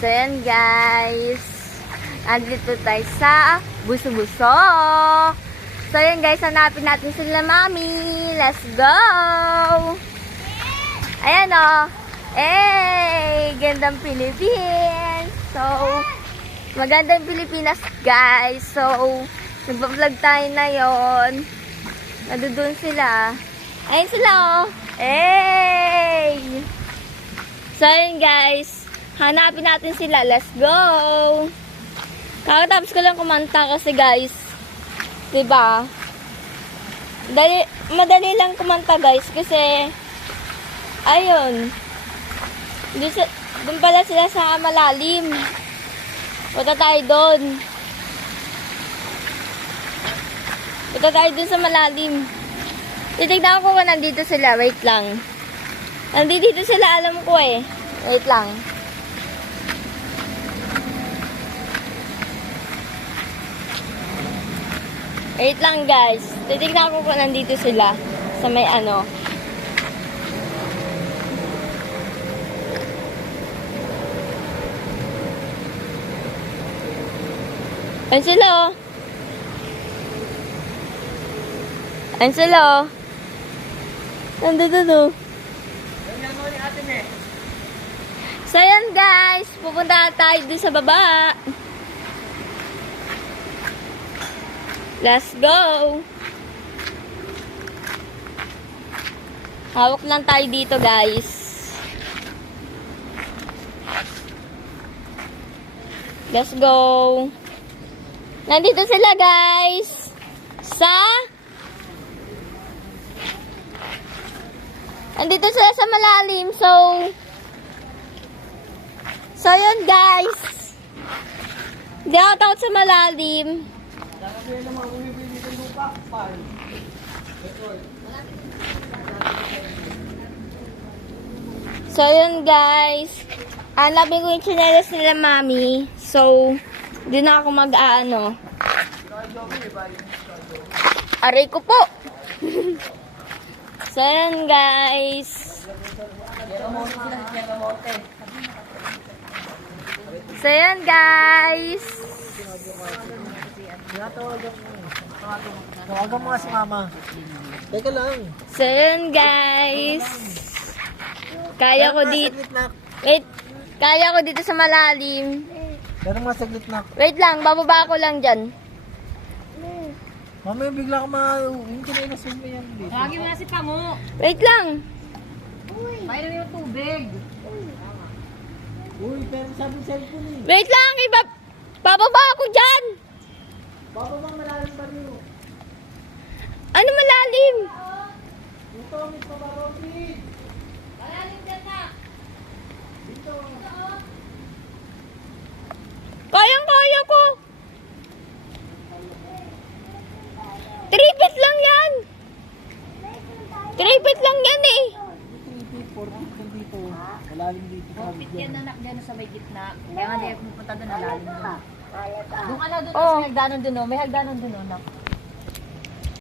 So, yan guys. Andito tayo sa Buso-Buso. So, yan guys. Hanapin natin sila, Mami. Let's go! Ayan o. Hey! Gandang Philippines. So, magandang Pilipinas guys. So, nagpa-vlog tayo na yon. Nandoon sila. Ayun sila o. Hey! So, yun guys. Hanapin natin sila. Let's go! Kakatapos ko lang kumanta kasi guys. Diba? Madali lang kumanta guys kasi ayun. Doon pala sila sa malalim. Punta tayo doon. Punta tayo doon sa malalim. Titignan ko kung nandito sila. Wait lang. Nandito sila, alam ko eh. Wait lang. Wait lang guys. Titignan ko kung nandito sila. Sa may ano. Ayan sila oh. Ayan sila oh. Nandito oh. So yan guys. Pupunta tayo dun sa baba. Let's go! Hawak lang tayo dito, guys. Let's go! Nandito sila, guys! Nandito sila sa malalim, so yun, guys! Hindi ako takot sa malalim. So, yun guys. Hanapin ko yung chinelas nila, Mami. So, di na ako mag-aano. Aray ko po. So, yun guys. So, yun guys. Tawagan mo nga si Mama. Teka lang. So, yun guys. Kaya ko dito. Wait. Kaya ko dito sa malalim. Pero mga saglit na. Wait lang. Bababa ko lang dyan. Mama, bigla ka yung kinailasin mo yan dito. Lagi mo na si Pango. Wait lang. Mayroon yung tubig. Uy, pero sabi sa cellphone eh. Wait lang. Bababa ako dyan. Baba bang malalim ba niyo? Ano malalim? Yung Tommy, pabarobin. Malalim dyan na. Dito. Kayang-kaya ko. 3 feet lang yan. 3 feet lang yan eh. 3 feet, 4 feet lang dito. Malalim dito. Kapit yan anak dyan sa may gitna. Kaya nga di ako pupunta doon, nalalim doon. Doon ka na doon, Oh. may hagdanan doon, may hagdanan doon, anak.